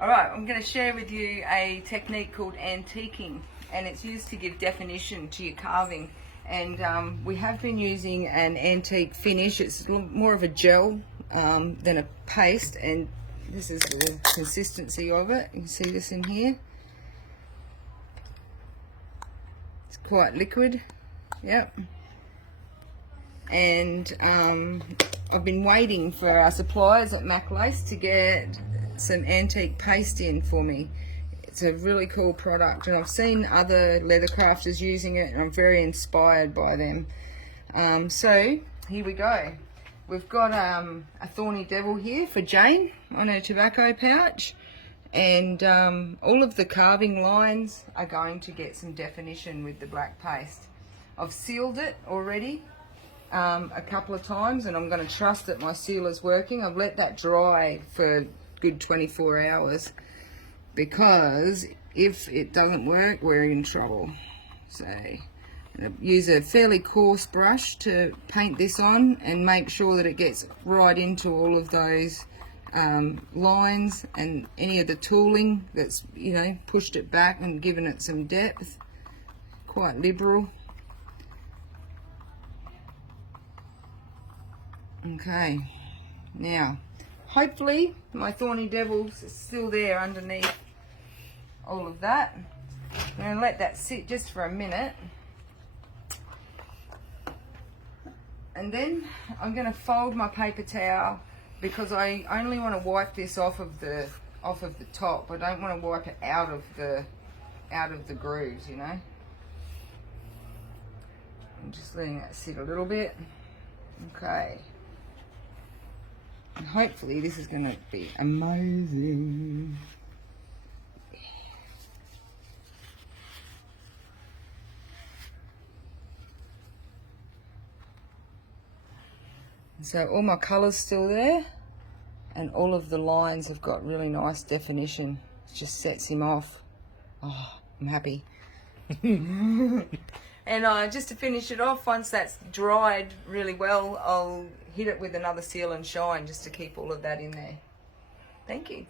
Alright, I'm going to share with you a technique called antiquing, and it's used to give definition to your carving. And we have been using an antique finish. It's more of a gel than a paste, and this is the consistency of it. You can see this in here. It's quite liquid. Yep. And I've been waiting for our suppliers at Mac Lace to get some antique paste in for me. It's a really cool product, and I've seen other leather crafters using it, and I'm very inspired by them. So here we go. We've got a thorny devil here for Jane on her tobacco pouch, and all of the carving lines are going to get some definition with the black paste. I've sealed it already a couple of times, and I'm going to trust that my seal is working. I've let that dry for a good 24 hours, because if it doesn't work, we're in trouble. So I'm going to use a fairly coarse brush to paint this on and make sure that it gets right into all of those lines and any of the tooling that's, you know, pushed it back and given it some depth. Quite liberal. Okay, now hopefully my thorny devils are still there underneath all of that. I'm going to let that sit just for a minute, and then I'm going to fold my paper towel, because I only want to wipe this off of the top. I don't want to wipe it out of the grooves, you know. I'm just letting that sit a little bit. Okay. And hopefully this is going to be amazing. So all my colours still there, and all of the lines have got really nice definition. It just sets him off. Oh, I'm happy. And just to finish it off, once that's dried really well, I'll hit it with another seal and shine just to keep all of that in there. Thank you.